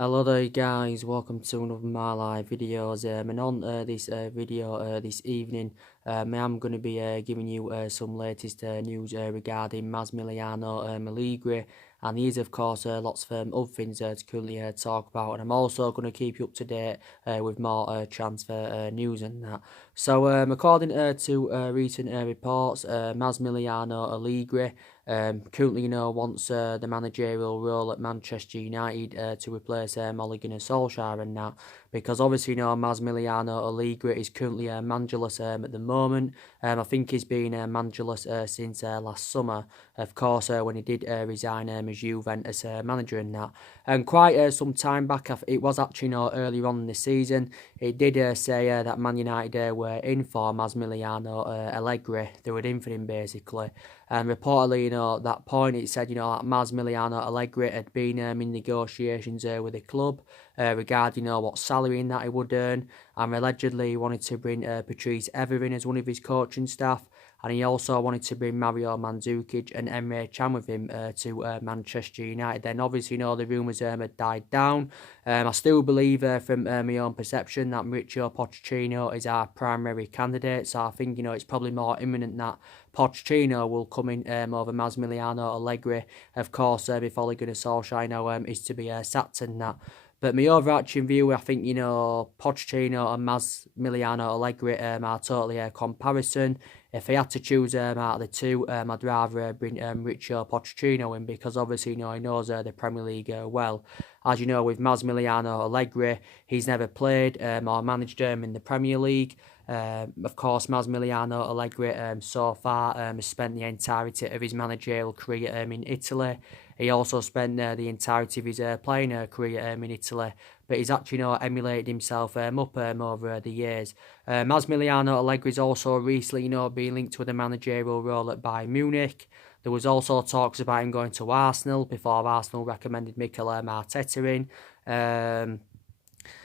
Hello there guys, welcome to another my live videos and on this video this evening I'm going to be giving you some latest news regarding Massimiliano Allegri, and these of course lots of other things to currently talk about, and I'm also going to keep you up to date with more transfer news and that. So according to recent reports, Massimiliano Allegri currently, wants the managerial role at Manchester United to replace Ole Gunnar Solskjaer and that, because obviously, Massimiliano Allegri is currently managerless at the moment. I think he's been managerless since last summer, of course, when he did resign as Juventus manager and that. And quite some time back, it was actually, earlier on in the season, it did say that Man United were in for Massimiliano Allegri. They were in for him basically. And reportedly, at that point, it said, that Massimiliano Allegri had been in negotiations with the club regarding, what salary in that he would earn. And allegedly, he wanted to bring Patrice Evra in as one of his coaching staff. And he also wanted to bring Mario Mandzukic and Emre Can with him to Manchester United. Then obviously, the rumours had died down. I still believe from my own perception that Mauricio Pochettino is our primary candidate. So I think, it's probably more imminent that Pochettino will come in over Massimiliano Allegri. Of course, if Ole Gunnar Solskjaer, is to be sacked and that. But my overarching view, I think, Pochettino and Massimiliano Allegri are totally a comparison. If I had to choose out of the two, I'd rather bring Mauricio Pochettino in, because obviously, he knows the Premier League well. As you know, with Massimiliano Allegri, he's never played or managed in the Premier League. Of course, Massimiliano Allegri so far has spent the entirety of his managerial career in Italy. He also spent the entirety of his playing career in Italy, but he's actually emulated himself up over the years. Massimiliano Allegri's also recently been linked with a managerial role at Bayern Munich. There was also talks about him going to Arsenal before Arsenal recommended Mikel Arteta in.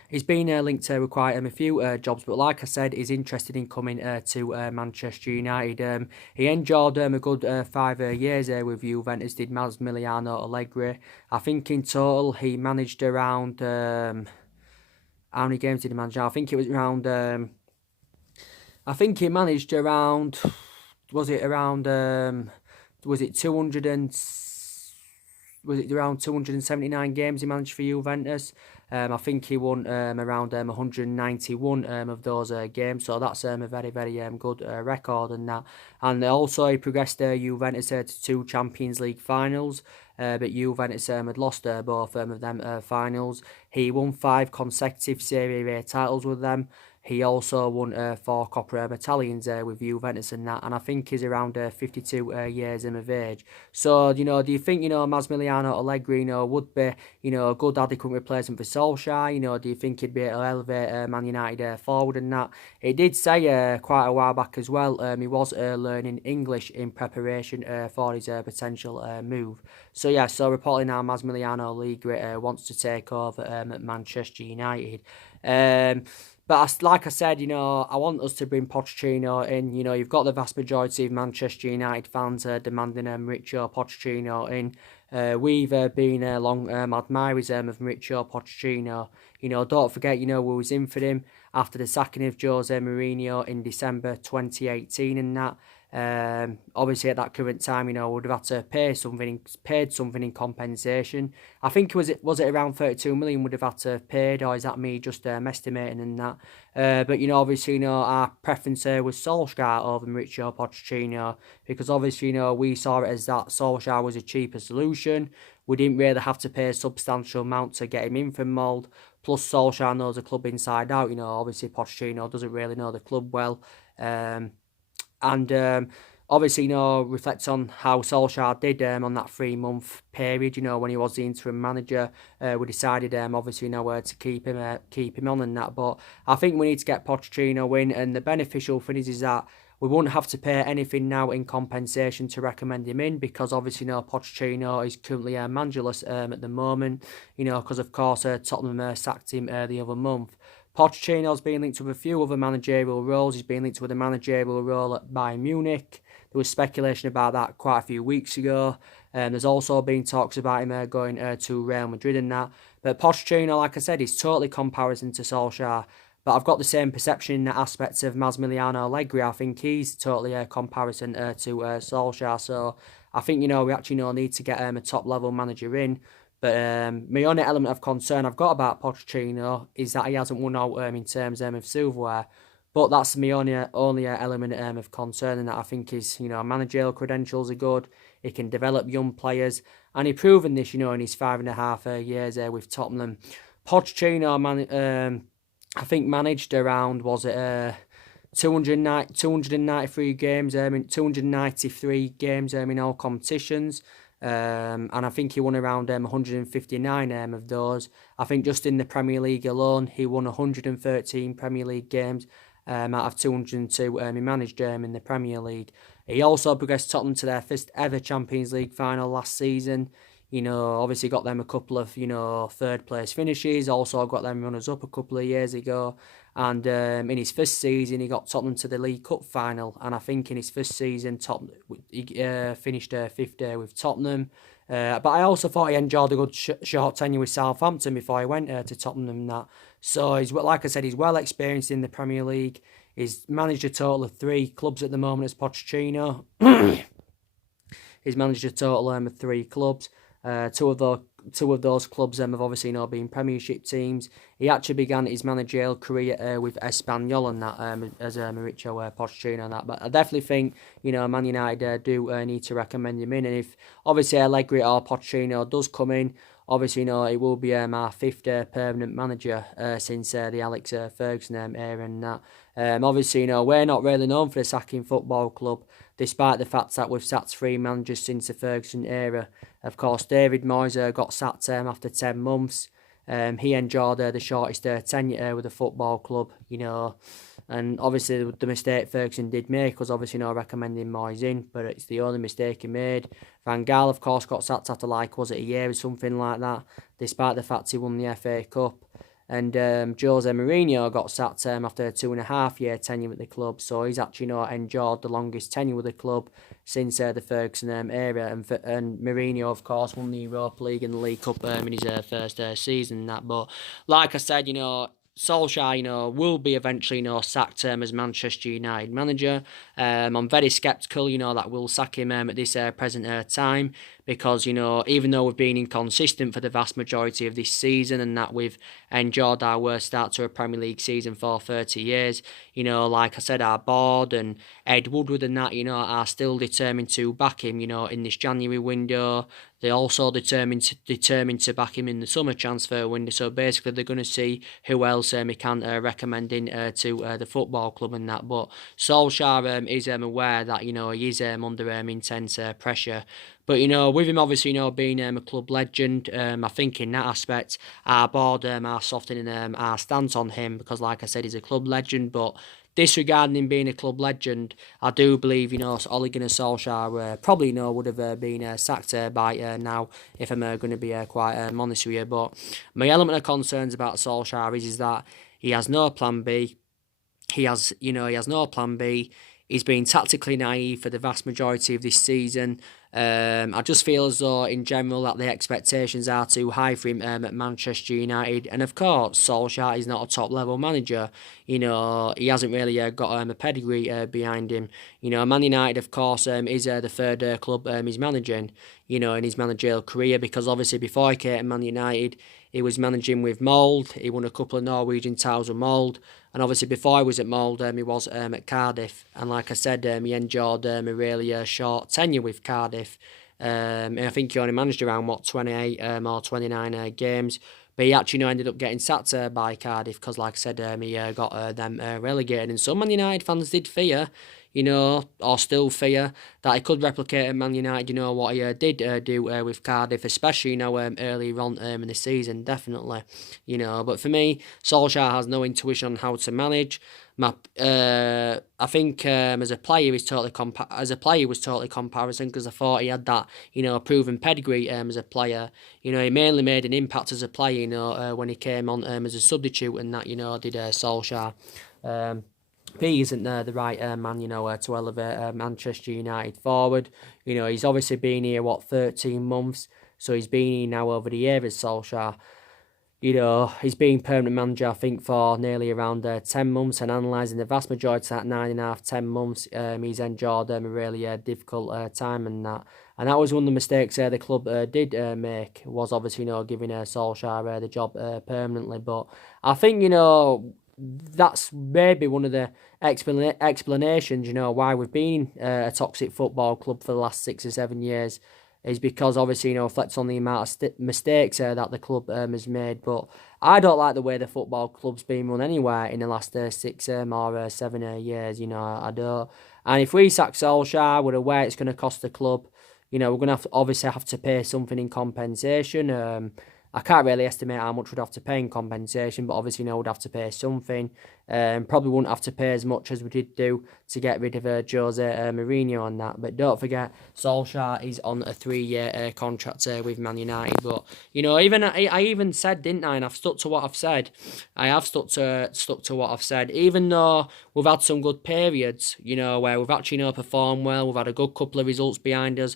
He's been linked with quite a few jobs, but like I said, he's interested in coming to Manchester United. He enjoyed a good 5 years with Juventus, did Massimiliano Allegri. I think in total he managed around... how many games did he manage? I think it was around... I think he managed around... Was it around... was it 200 and... Was it around 279 games he managed for Juventus? I think he won around 191 of those games, so that's a very, very good record and that. And also he progressed Juventus to 2 Champions League finals, but Juventus had lost both of them finals. He won 5 consecutive Serie A titles with them. He also won 4 Coppa Italians with Juventus and that, and I think he's around 52 years of age. So, do you think, Massimiliano Allegri, would be, a good adequate replacement for Solskjaer? Do you think he'd be able to elevate Man United forward and that? He did say quite a while back as well, he was learning English in preparation for his potential move. So, yeah, so reportedly now Massimiliano Allegri wants to take over at Manchester United. But like I said, I want us to bring Pochettino in. You've got the vast majority of Manchester United fans demanding Mauricio Pochettino in. We've been long admirers of Mauricio Pochettino. Don't forget, we was in for him after the sacking of Jose Mourinho in December 2018 and that. Obviously at that current time, would have had to paid something in compensation. I think was it around 32 million would have had to have paid, or is that me just estimating and that? But obviously, our preference was Solskjaer over Mauricio Pochettino, because obviously, we saw it as that Solskjaer was a cheaper solution. We didn't really have to pay a substantial amount to get him in from Mould. Plus, Solskjaer knows the club inside out. Obviously Pochettino doesn't really know the club well. And obviously, reflects on how Solskjaer did on that 3-month period. When he was the interim manager, we decided obviously to keep him on and that. But I think we need to get Pochettino in, and the beneficial thing is that we won't have to pay anything now in compensation to recommend him in, because obviously Pochettino is currently managerless at the moment. Because of course Tottenham sacked him the other month. Pochettino's been linked with a few other managerial roles. He's been linked with a managerial role at Bayern Munich. There was speculation about that quite a few weeks ago. There's also been talks about him going to Real Madrid and that. But Pochettino, like I said, is totally comparison to Solskjaer. But I've got the same perception in the aspects of Massimiliano Allegri. I think he's totally a comparison to Solskjaer. So I think, we actually need to get a top-level manager in. But my only element of concern I've got about Pochettino is that he hasn't won out in terms of silverware. But that's my only element of concern, and that I think his managerial credentials are good. He can develop young players, and he's proven this in his 5.5 years with Tottenham. Pochettino, I think managed around, was it 293 games, 293 games in all competitions. And I think he won around 159 of those. I think just in the Premier League alone, he won 113 Premier League games out of 202 he managed in the Premier League. He also progressed Tottenham to their first ever Champions League final last season. Obviously got them a couple of, third place finishes. Also got them runners up a couple of years ago. And in his first season, he got Tottenham to the League Cup final. And I think in his first season, he finished fifth with Tottenham. But I also thought he enjoyed a good short tenure with Southampton before he went to Tottenham and that. So, like I said, he's well experienced in the Premier League. He's managed a total of 3 clubs at the moment as Pochettino. He's managed a total of 3 clubs. Two of those clubs have obviously been Premiership teams. He actually began his managerial career with Espanyol and that as Mauricio Pochettino and that. But I definitely think Man United do need to recommend him in. And if obviously Allegri or Pochettino does come in, obviously it will be our 5th permanent manager since the Alex Ferguson era and that. Obviously we're not really known for the sacking football club, despite the fact that we've sacked 3 managers since the Ferguson era. Of course, David Moyes got sacked after 10 months. He enjoyed the shortest tenure with the football club, and obviously the mistake Ferguson did make was obviously recommending Moyes in, but it's the only mistake he made. Van Gaal, of course, got sacked after was it a year or something like that, despite the fact he won the FA Cup. And Jose Mourinho got sacked after a 2.5-year tenure with the club, so he's actually enjoyed the longest tenure with the club since the Ferguson era. And Mourinho, of course, won the Europa League and the League Cup in his first season and that. But like I said, Solskjaer, will be eventually, sacked as Manchester United manager. I'm very sceptical, that we'll sack him at this present time, because, even though we've been inconsistent for the vast majority of this season and that we've enjoyed our worst start to a Premier League season for 30 years, like I said, our board and Ed Woodward and that, are still determined to back him, in this January window. They're also determined to back him in the summer transfer window. So basically, they're going to see who else he can recommend in to the football club and that. But Solskjaer is aware that he is under intense pressure. But with him obviously being a club legend, I think in that aspect our board are softening our stance on him, because like I said, he's a club legend. But disregarding him being a club legend, I do believe Ole Gunnar Solskjaer probably would have been sacked by now, if I'm going to be quite honest with you. But my element of concerns about Solskjaer is that he has no plan B. He has no plan B. He's been tactically naive for the vast majority of this season. I just feel as though, in general, that the expectations are too high for him at Manchester United. And of course, Solskjaer is not a top-level manager. He hasn't really got a pedigree behind him. Man United, of course, is the third club he's managing, in his managerial career, because obviously before he came to Man United, he was managing with Mould. He won a couple of Norwegian titles with Mould. And obviously before he was at Mould, he was at Cardiff. And like I said, he enjoyed a really short tenure with Cardiff. I think he only managed around, 28 or 29 games. But he actually ended up getting sacked by Cardiff because, like I said, he got them relegated. And some Man United fans did fear, or still fear, that he could replicate at Man United, what he did do with Cardiff, especially, earlier on in the season, definitely. But for me, Solskjaer has no intuition on how to manage. I think as a player, he was totally comparison, because I thought he had that proven pedigree as a player. He mainly made an impact as a player when he came on as a substitute, and that did Solskjaer. he isn't the right man, to elevate Manchester United forward. He's obviously been here, 13 months, so he's been here now over the year as Solskjaer. He's been permanent manager, I think, for nearly around 10 months, and analysing the vast majority of that 9.5, 10 months, he's endured a really difficult time and that. And that was one of the mistakes the club did make, was obviously, giving Solskjaer the job permanently. But I think, that's maybe one of the explanations, why we've been a toxic football club for the last 6 or 7 years, is because obviously, reflects on the amount of mistakes that the club has made. But I don't like the way the football club's been run anywhere in the last 6 or 7 years, I don't. And if we sack Solskjaer, we're aware it's going to cost the club. We're going to obviously have to pay something in compensation. I can't really estimate how much we'd have to pay in compensation, but obviously, we'd have to pay something. Probably wouldn't have to pay as much as we did do to get rid of Jose Mourinho on that. But don't forget, Solskjaer is on a 3-year contract with Man United. But even I even said, didn't I? And I've stuck to what I've said. I have stuck to what I've said. Even though we've had some good periods, where we've actually performed well, we've had a good couple of results behind us.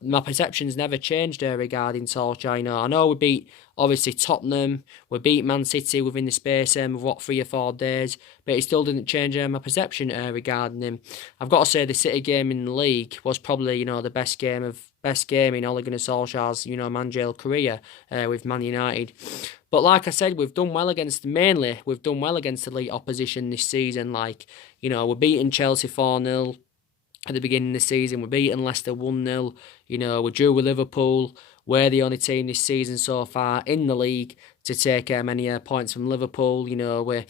My perception's never changed regarding Solskjaer. I know we beat, obviously, Tottenham. We beat Man City within the space of 3 or 4 days, but it still didn't change my perception regarding him. I've got to say the City game in the league was probably the best game in Ole Gunnar Solskjaer's managerial career with Man United. But like I said, we've done well against elite opposition this season. Like, we're beating Chelsea 4-0. At the beginning of the season, we're beating Leicester 1-0. We're due with Liverpool. We're the only team this season so far in the league to take many points from Liverpool. We're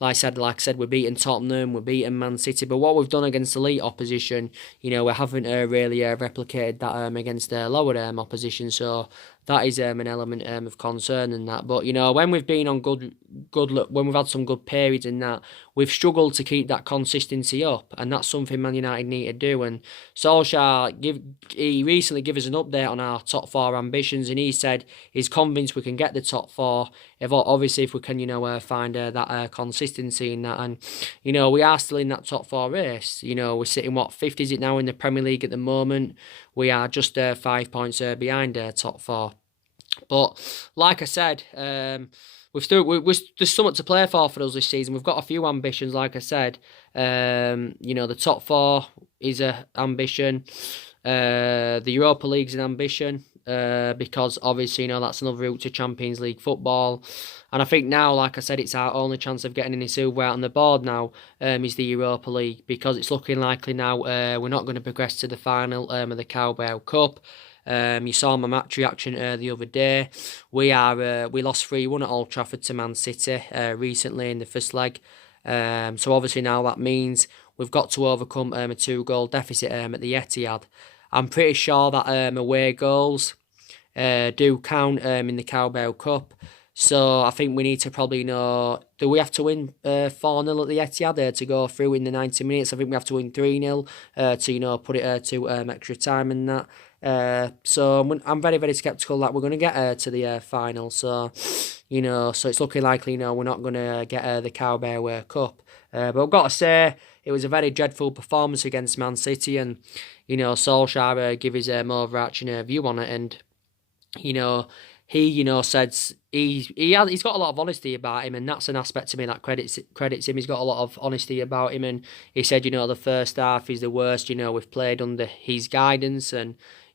like I said, we're beating Tottenham, we're beating Man City. But what we've done against elite opposition, we haven't really replicated that against lower opposition. So that is an element of concern in that. But when we've been on when we've had some good periods in that, we've struggled to keep that consistency up, and that's something Man United need to do. And Solskjaer he recently gave us an update on our top 4 ambitions, and he said he's convinced we can get the top 4 if we can find that consistency in that. And we are still in that top 4 race. We're sitting 5th is it now in the Premier League at the moment. We are just 5 points behind top 4. But like I said, there's something to play for us this season. We've got a few ambitions, like I said. The top 4 is an ambition. The Europa League's an ambition. Because obviously, that's another route to Champions League football. And I think now, like I said, it's our only chance of getting any silver out on the board now, is the Europa League, because it's looking likely now we're not going to progress to the final of the Carabao Cup. You saw my match reaction the other day. We lost 3-1 at Old Trafford to Man City recently in the first leg. So obviously now that means we've got to overcome a 2-goal deficit at the Etihad. I'm pretty sure that away goals do count in the Carabao Cup. So I think we need to probably know, do we have to win 4-0 at the Etihad to go through in the 90 minutes? I think we have to win 3-0 to put it to extra time and that. So I'm very, very sceptical that we're going to get to the final. So, so it's looking likely, we're not going to get the Carabao Cup. But I've got to say, it was a very dreadful performance against Man City, and Solskjaer give his more overarching view on it, and he said he's got a lot of honesty about him, and that's an aspect to me that credits him. He's got a lot of honesty about him, and he said the first half is the worst we've played under his guidance,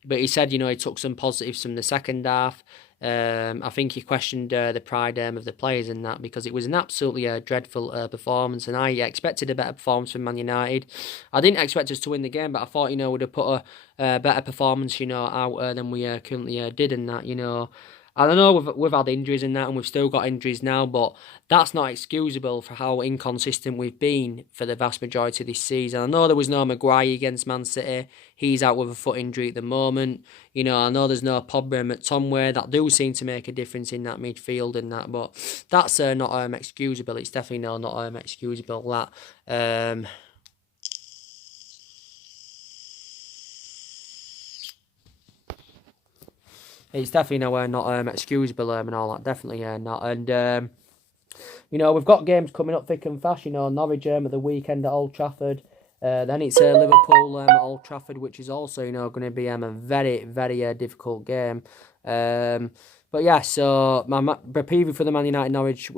but he said he took some positives from the second half. I think he questioned the pride of the players in that, because it was an absolutely dreadful performance, and I expected a better performance from Man United. I didn't expect us to win the game, but I thought we'd have put a better performance out than we currently did in that. I don't know, we've had injuries in that, and we've still got injuries now, but that's not excusable for how inconsistent we've been for the vast majority of this season. I know there was no Maguire against Man City. He's out with a foot injury at the moment. I know there's no Pogba and McTominay that do seem to make a difference in that midfield and that, but that's not excusable. It's definitely not excusable that. It's definitely not excusable and all that. Definitely not. And You know, we've got games coming up thick and fast. You know, Norwich at the weekend at Old Trafford. Then it's Liverpool at Old Trafford, which is also, you know, going to be a very, very difficult game. But yeah, so my preview for the Man United Norwich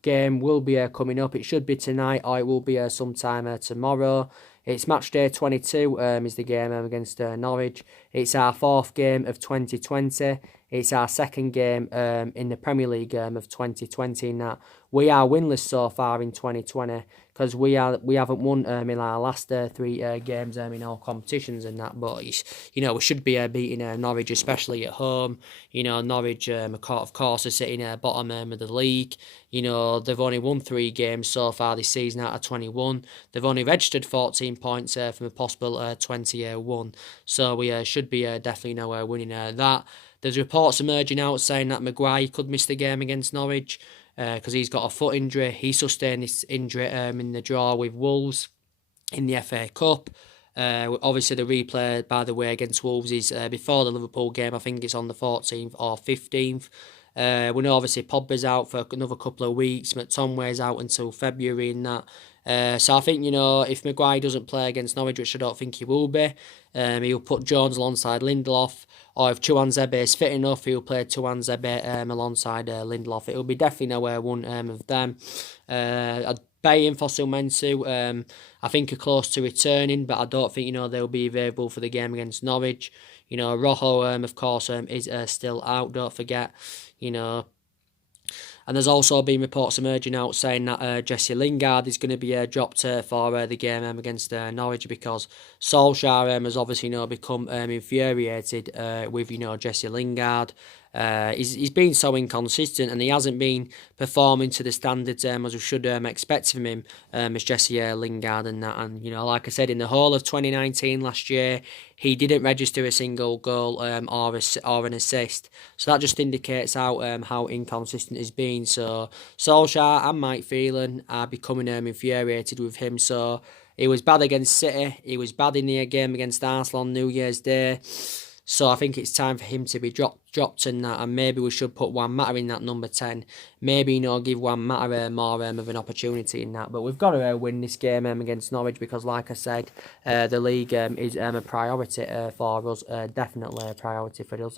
game will be coming up. It should be tonight, or it will be sometime tomorrow. It's match day 22 is the game against Norwich. It's our fourth game of 2020. It's our second game in the Premier League of 2020. In that we are winless so far in 2020 because we haven't won in our last three games in all competitions and that. But you know, we should be beating Norwich, especially at home. You know, Norwich of course are sitting bottom of the league. You know, they've only won 3 games so far this season out of 21. They've only registered 14 points from a possible 21. So we should be definitely winning that. There's reports emerging out saying that Maguire could miss the game against Norwich because he's got a foot injury. He sustained this injury in the draw with Wolves in the FA Cup. Obviously, the replay, by the way, against Wolves is before the Liverpool game. I think it's on the 14th or 15th. We know obviously Pogba's out for another couple of weeks. McTominay's out until February and that. So I think, you know, if Maguire doesn't play against Norwich, which I don't think he will be, he'll put Jones alongside Lindelof. Or if Tuanzebe is fit enough, he'll play Tuanzebe alongside Lindelof. It'll be definitely one of them. I'd buy in for Silmensu. I think are close to returning, but I don't think, you know, they'll be available for the game against Norwich. You know, Rojo, of course, is still out, don't forget. You know, and there's also been reports emerging out saying that Jesse Lingard is going to be dropped for the game against Norwich because Solskjaer has obviously, you know, become infuriated with, you know, Jesse Lingard. He's been so inconsistent and he hasn't been performing to the standards as we should expect from him as Jesse Lingard and that. And, you know, like I said, in the whole of 2019 last year, he didn't register a single goal or an assist. So that just indicates how inconsistent he's been. So Solskjaer and Mike Phelan are becoming infuriated with him. So he was bad against City. He was bad in the game against Arsenal on New Year's Day. So I think it's time for him to be dropped in that, and maybe we should put Juan Mata in that number 10. Maybe, you know, give Juan Mata more of an opportunity in that. But we've got to win this game against Norwich because, like I said, the league is a priority for us. Definitely a priority for us.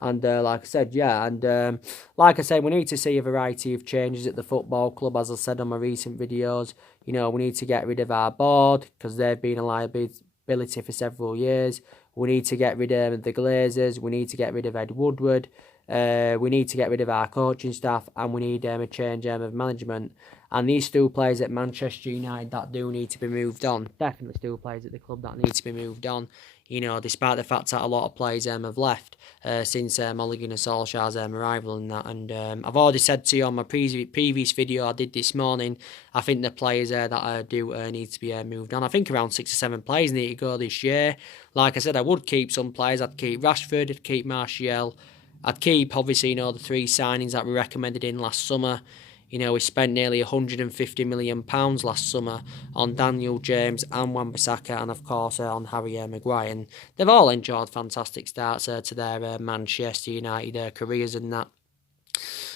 And like I said, yeah, and like I said, we need to see a variety of changes at the football club, as I said on my recent videos. You know, we need to get rid of our board, because they've been a liability for several years. We need to get rid of the Glazers. We need to get rid of Ed Woodward. We need to get rid of our coaching staff, and we need a change of management. And these still players at Manchester United that do need to be moved on. Definitely still players at the club that need to be moved on. You know, despite the fact that a lot of players have left since Ole Gunnar Solskjaer's arrival and that. And I've already said to you on my previous video I did this morning, I think the players that do need to be moved on. I think around 6 or 7 players need to go this year. Like I said, I would keep some players. I'd keep Rashford, I'd keep Martial. I'd keep, obviously, you know, the 3 signings that we recommended in last summer. You know, we spent nearly £150 million last summer on Daniel James and Wan-Bissaka and, of course, on Harry Maguire. And they've all enjoyed fantastic starts to their Manchester United careers and that.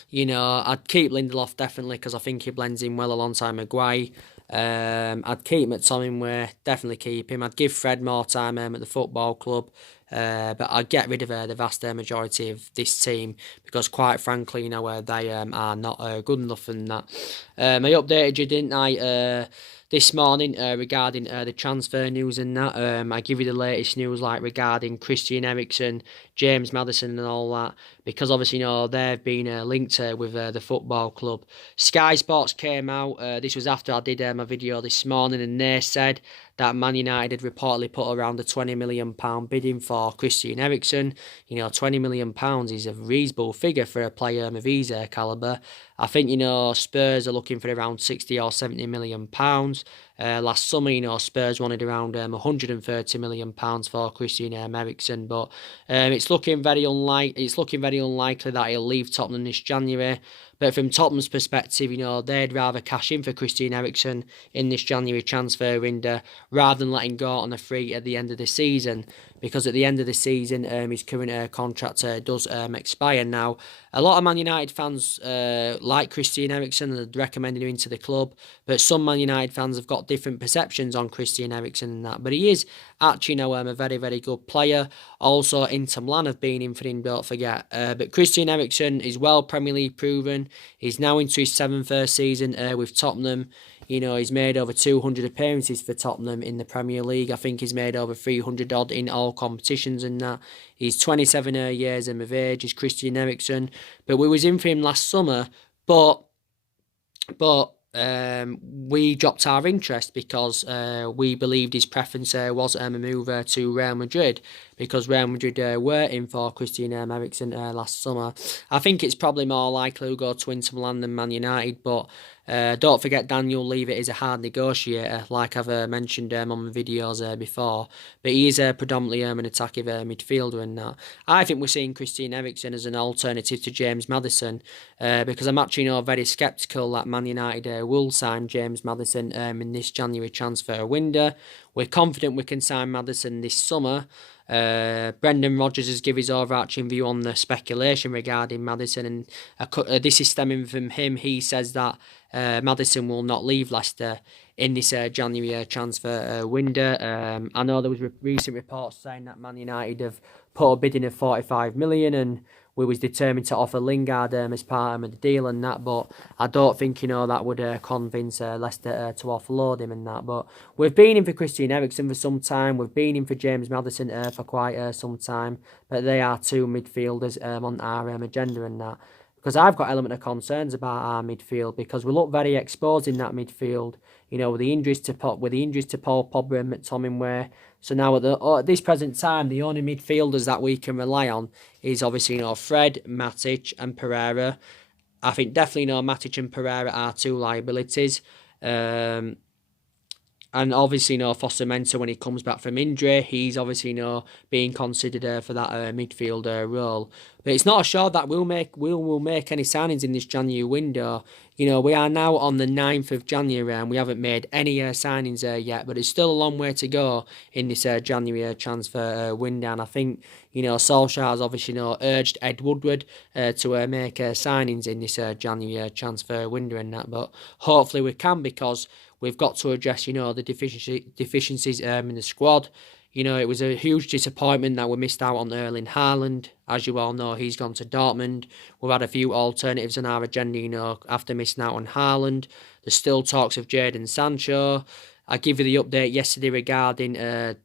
You know, I'd keep Lindelof definitely because I think he blends in well alongside Maguire. I'd keep McTominay, definitely keep him. I'd give Fred more time at the football club. But I'd get rid of the vast majority of this team because, quite frankly, you know, they are not good enough and that. I updated you, didn't I, this morning regarding the transfer news and that. I give you the latest news like regarding Christian Eriksen, James Maddison and all that, because obviously, you know, they've been linked with the football club. Sky Sports came out, this was after I did my video this morning, and they said that Man United had reportedly put around a £20 million bidding for Christian Eriksen. You know, £20 million is a reasonable figure for a player of his calibre. I think, you know, Spurs are looking for around £60 or £70 million. last summer, Spurs wanted around £130 million for Christian Eriksen, but it's looking very unlikely that he'll leave Tottenham this January. But from Tottenham's perspective, they'd rather cash in for Christian Eriksen in this January transfer window rather than letting go on a free at the end of the season. Because at the end of the season, his current contract does expire. Now, a lot of Man United fans like Christian Eriksen and recommended him into the club, but some Man United fans have got different perceptions on Christian Eriksen and that. But he is actually a very, very good player. Also, Inter Milan have been in for him, don't forget. But Christian Eriksen is well Premier League proven. He's now into his 7th season with Tottenham. He's made over 200 appearances for Tottenham in the Premier League. I think he's made over 300 odd in all competitions and that. He's 27 years of age, is Christian Eriksen. But we was in for him last summer, but we dropped our interest because we believed his preference was a move to Real Madrid, because Real Madrid were in for Christian Eriksen last summer. I think it's probably more likely he'll go to Inter Milan than Man United, but don't forget Daniel Levy is a hard negotiator, like I've mentioned on the videos before. But he is predominantly an attacking midfielder and that. I think we're seeing Christian Eriksen as an alternative to James Maddison, because I'm actually very sceptical that Man United will sign James Maddison in this January transfer window. We're confident we can sign Maddison this summer. Brendan Rodgers has given his overarching view on the speculation regarding Maddison, and this is stemming from him. He says that Maddison will not leave Leicester in this January transfer window. I know there was recent reports saying that Man United have put a bid in of 45 million, and we was determined to offer Lingard as part of the deal and that, but I don't think that would convince Leicester to offload him and that. But we've been in for Christian Eriksen for some time, we've been in for James Maddison for quite some time, but they are two midfielders on our agenda and that. Because I've got element of concerns about our midfield, because we look very exposed in that midfield. With the injuries to Paul Pogba and McTominay. So now at this present time, the only midfielders that we can rely on is obviously Fred, Matic, and Pereira. I think definitely Matic and Pereira are two liabilities. And obviously, Foster Mensah, when he comes back from injury, he's obviously, being considered for that midfield role. But it's not assured that we'll make any signings in this January window. We are now on the 9th of January and we haven't made any signings yet. But it's still a long way to go in this January transfer window. And I think, Solskjaer has obviously, urged Ed Woodward to make signings in this January transfer window and that. But hopefully we can, because we've got to address, the deficiencies in the squad. It was a huge disappointment that we missed out on Erling Haaland. As you all know, he's gone to Dortmund. We've had a few alternatives on our agenda, after missing out on Haaland. There's still talks of Jadon Sancho. I give you the update yesterday regarding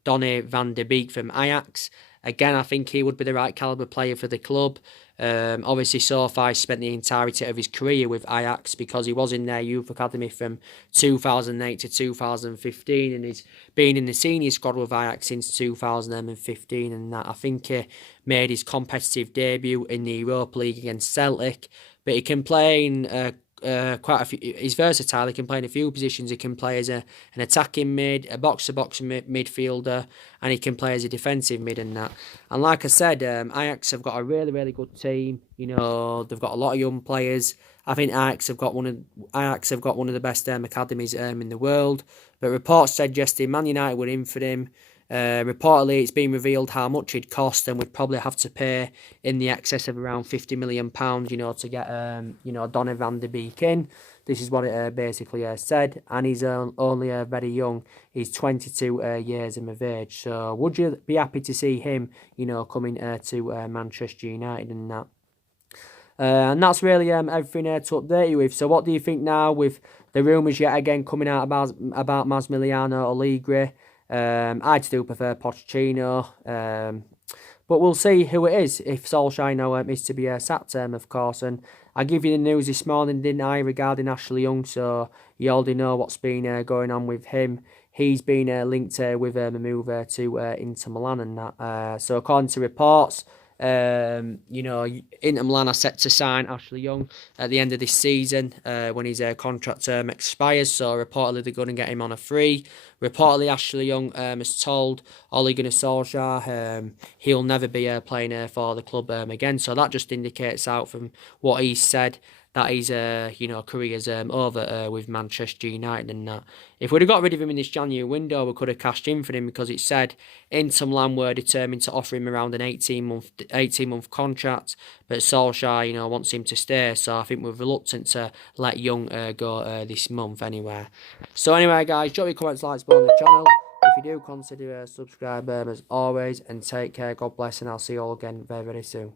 Donny van de Beek from Ajax. Again, I think he would be the right calibre player for the club. Obviously, Sophie spent the entirety of his career with Ajax, because he was in their youth academy from 2008 to 2015, and he's been in the senior squad with Ajax since 2015, and that I think he made his competitive debut in the Europa League against Celtic. But he can play in quite a few. He's versatile. He can play in a few positions. He can play as an attacking mid, a box-to-box midfielder, and he can play as a defensive mid and that. And like I said, Ajax have got a really, really good team. They've got a lot of young players. I think Ajax have got one of the best academies in the world. But reports said yesterday Man United were in for him. Reportedly, it's been revealed how much he'd cost, and we'd probably have to pay in the excess of around £50 million, to get, Donny van de Beek in. This is what it basically said, and he's only very young. He's 22 years of age. So would you be happy to see him, coming to Manchester United and that? And that's really everything to update you with. So what do you think now with the rumours yet again coming out about Massimiliano Allegri? I'd still prefer Pochettino, but we'll see who it is if Solskjaer is to be sacked, of course. And I give you the news this morning, didn't I, regarding Ashley Young, so you already know what's been going on with him. He's been linked with a move to Inter Milan and that. So according to reports, You know, Inter Milan are set to sign Ashley Young at the end of this season when his contract term expires. So reportedly they're going to get him on a free. Reportedly Ashley Young has told Ole Gunnar Solskjaer he'll never be playing for the club again. So that just indicates out from what he said that his career's over with Manchester United and that. If we'd have got rid of him in this January window, we could have cashed in for him because it said Inter Milan were determined to offer him around an 18-month contract, but Solskjaer, wants him to stay. So I think we're reluctant to let Young go this month anyway. So anyway, guys, drop your comments, likes below on the channel. If you do, consider subscribe as always, and take care. God bless, and I'll see you all again very, very soon.